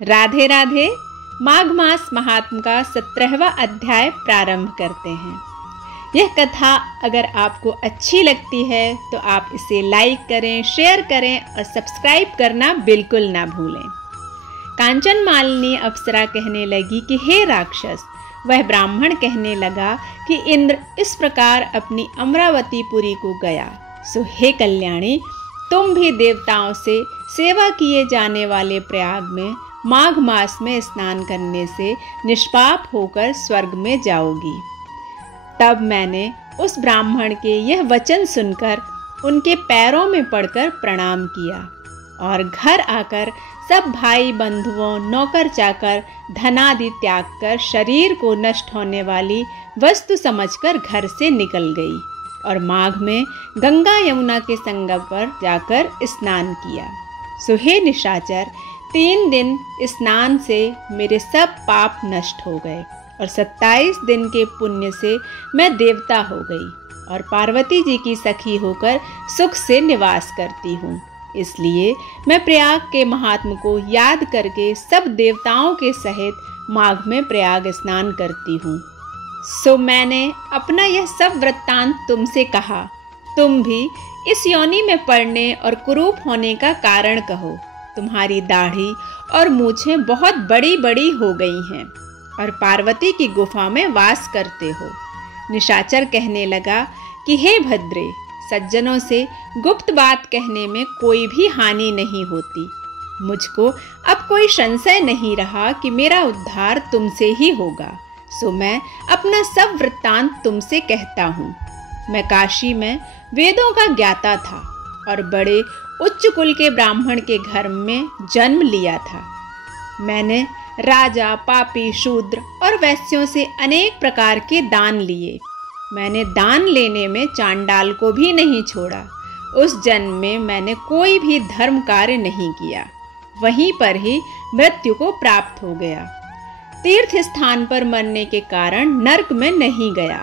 राधे राधे। माघ मास महात्म का 17वां अध्याय प्रारंभ करते हैं। यह कथा अगर आपको अच्छी लगती है तो आप इसे लाइक करें, शेयर करें और सब्सक्राइब करना बिल्कुल ना भूलें। कांचन मालिनी अप्सरा कहने लगी कि हे राक्षस। वह ब्राह्मण कहने लगा कि इंद्र इस प्रकार अपनी अमरावतीपुरी को गया। सो हे कल्याणी, तुम भी देवताओं से सेवा किए जाने वाले प्रयाग में माघ मास में स्नान करने से निष्पाप होकर स्वर्ग में जाओगी। तब मैंने उस ब्राह्मण के यह वचन सुनकर उनके पैरों में पड़कर प्रणाम किया और घर आकर सब भाई बंधुओं, नौकर चाकर, धनादि त्याग कर शरीर को नष्ट होने वाली वस्तु समझकर घर से निकल गई और माघ में गंगा यमुना के संगम पर जाकर स्नान किया। सो हे निशाचर, 3 दिन स्नान से मेरे सब पाप नष्ट हो गए और 27 दिन के पुण्य से मैं देवता हो गई और पार्वती जी की सखी होकर सुख से निवास करती हूँ। इसलिए मैं प्रयाग के महात्म को याद करके सब देवताओं के सहित माघ में प्रयाग स्नान करती हूँ। सो मैंने अपना यह सब वृत्तांत तुमसे कहा। तुम भी इस योनि में पड़ने और कुरूप होने का कारण कहो। तुम्हारी दाढ़ी और मूछें बहुत बड़ी बड़ी हो गई हैं और पार्वती की गुफा में वास करते हो। निशाचर कहने लगा कि हे भद्रे, सज्जनों से गुप्त बात कहने में कोई भी हानि नहीं होती। मुझको अब कोई संशय नहीं रहा कि मेरा उद्धार तुमसे ही होगा। सो मैं अपना सब वृत्तांत तुमसे कहता हूँ। मैं काशी में वेदों का ज्ञाता था और बड़े उच्च कुल के ब्राह्मण के घर में जन्म लिया था। मैंने राजा, पापी, शूद्र और वैश्यों से अनेक प्रकार के दान लिए। मैंने दान लेने में चांडाल को भी नहीं छोड़ा। उस जन्म में मैंने कोई भी धर्म कार्य नहीं किया। वहीं पर ही मृत्यु को प्राप्त हो गया। तीर्थ स्थान पर मरने के कारण नरक में नहीं गया।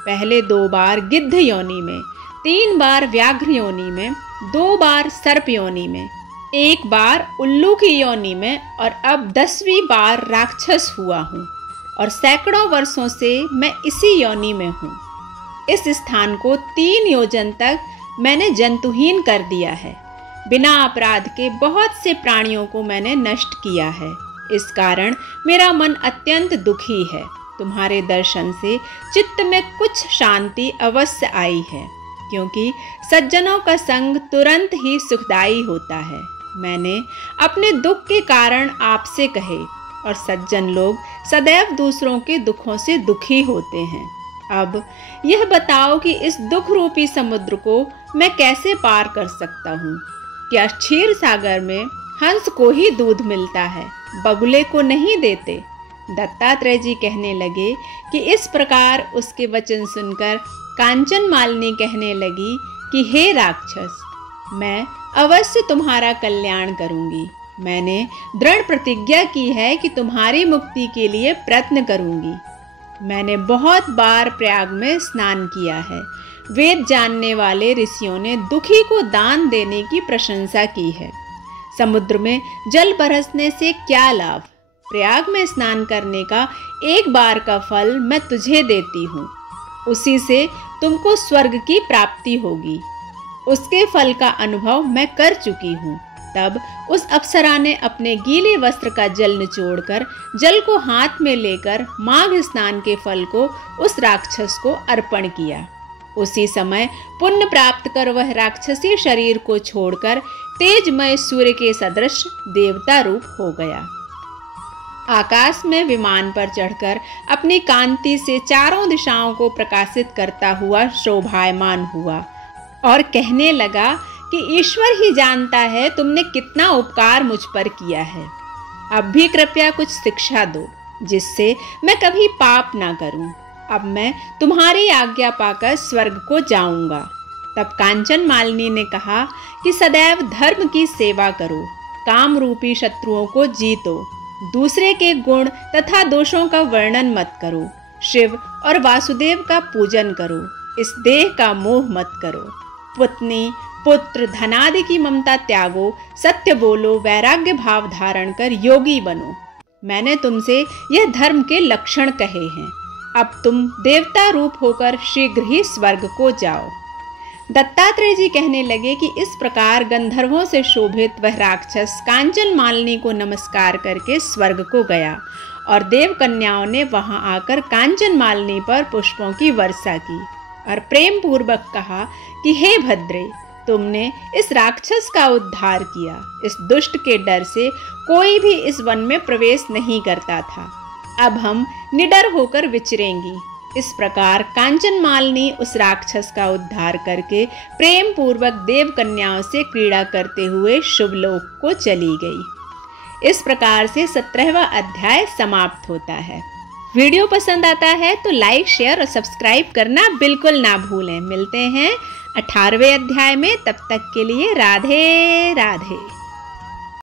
पहले 2 बार गिद्ध योनि में, 3 बार व्याघ्र योनि में, 2 बार सर्प योनि में, 1 बार उल्लू की योनि में और अब 10वीं बार राक्षस हुआ हूँ और सैकड़ों वर्षों से मैं इसी योनि में हूँ। इस स्थान को 3 योजन तक मैंने जंतुहीन कर दिया है। बिना अपराध के बहुत से प्राणियों को मैंने नष्ट किया है। इस कारण मेरा मन अत्यंत दुखी है। तुम्हारे दर्शन से चित्त में कुछ शांति अवश्य आई है, क्योंकि सज्जनों का संग तुरंत ही सुखदायी होता है। मैंने अपने दुख के कारण आपसे कहे और सज्जन लोग सदैव दूसरों के दुखों से दुखी होते हैं। अब यह बताओ कि इस दुख रूपी समुद्र को मैं कैसे पार कर सकता हूँ? क्या क्षीर सागर में हंस को ही दूध मिलता है, बगुले को नहीं देते? दत्तात्रेय जी कहने लगे कि इस प्रकार उसके वचन सुनकर कांचन मालिनी कहने लगी कि हे राक्षस, मैं अवश्य तुम्हारा कल्याण करूंगी। मैंने दृढ़ प्रतिज्ञा की है कि तुम्हारी मुक्ति के लिए प्रयत्न करूंगी। मैंने बहुत बार प्रयाग में स्नान किया है। वेद जानने वाले ऋषियों ने दुखी को दान देने की प्रशंसा की है। समुद्र में जल बरसने से क्या लाभ? प्रयाग में स्नान करने का 1 बार का फल मैं तुझे देती हूँ। उसी से तुमको स्वर्ग की प्राप्ति होगी। उसके फल का अनुभव मैं कर चुकी हूँ। तब उस अप्सरा ने अपने गीले वस्त्र का जल निचोड़कर जल को हाथ में लेकर माघ स्नान के फल को उस राक्षस को अर्पण किया। उसी समय पुण्य प्राप्त कर वह राक्षसी शरीर को छोड़कर तेजमय सूर्य के सदृश देवता रूप हो गया। आकाश में विमान पर चढ़कर अपनी कांति से चारों दिशाओं को प्रकाशित करता हुआ शोभायमान हुआ और कहने लगा कि ईश्वर ही जानता है तुमने कितना उपकार मुझ पर किया है। अब भी कृपया कुछ शिक्षा दो, जिससे मैं कभी पाप ना करूं। अब मैं तुम्हारी आज्ञा पाकर स्वर्ग को जाऊंगा। तब कांचन मालिनी ने कहा कि सदैव धर्म की सेवा करो, काम रूपी शत्रुओं को जीतो, दूसरे के गुण तथा दोषों का वर्णन मत करो, शिव और वासुदेव का पूजन करो, इस देह का मोह मत करो, पुतनी, पुत्र धनादि की ममता त्यागो, सत्य बोलो, वैराग्य भाव धारण कर योगी बनो। मैंने तुमसे यह धर्म के लक्षण कहे हैं। अब तुम देवता रूप होकर शीघ्र ही स्वर्ग को जाओ। दत्तात्रेय जी कहने लगे कि इस प्रकार गंधर्वों से शोभित वह राक्षस कांचन मालिनी को नमस्कार करके स्वर्ग को गया और देव कन्याओं ने वहां आकर कांचन मालिनी पर पुष्पों की वर्षा की और प्रेम पूर्वक कहा कि हे भद्रे, तुमने इस राक्षस का उद्धार किया। इस दुष्ट के डर से कोई भी इस वन में प्रवेश नहीं करता था। अब हम निडर होकर विचरेंगी। इस प्रकार कांचन मालिनी उस राक्षस का उद्धार करके प्रेम पूर्वक देव कन्याओं से क्रीड़ा करते हुए शुभलोक को चली गई। इस प्रकार से 17वां अध्याय समाप्त होता है। वीडियो पसंद आता है तो लाइक, शेयर और सब्सक्राइब करना बिल्कुल ना भूलें। मिलते हैं 18वें अध्याय में। तब तक के लिए राधे राधे।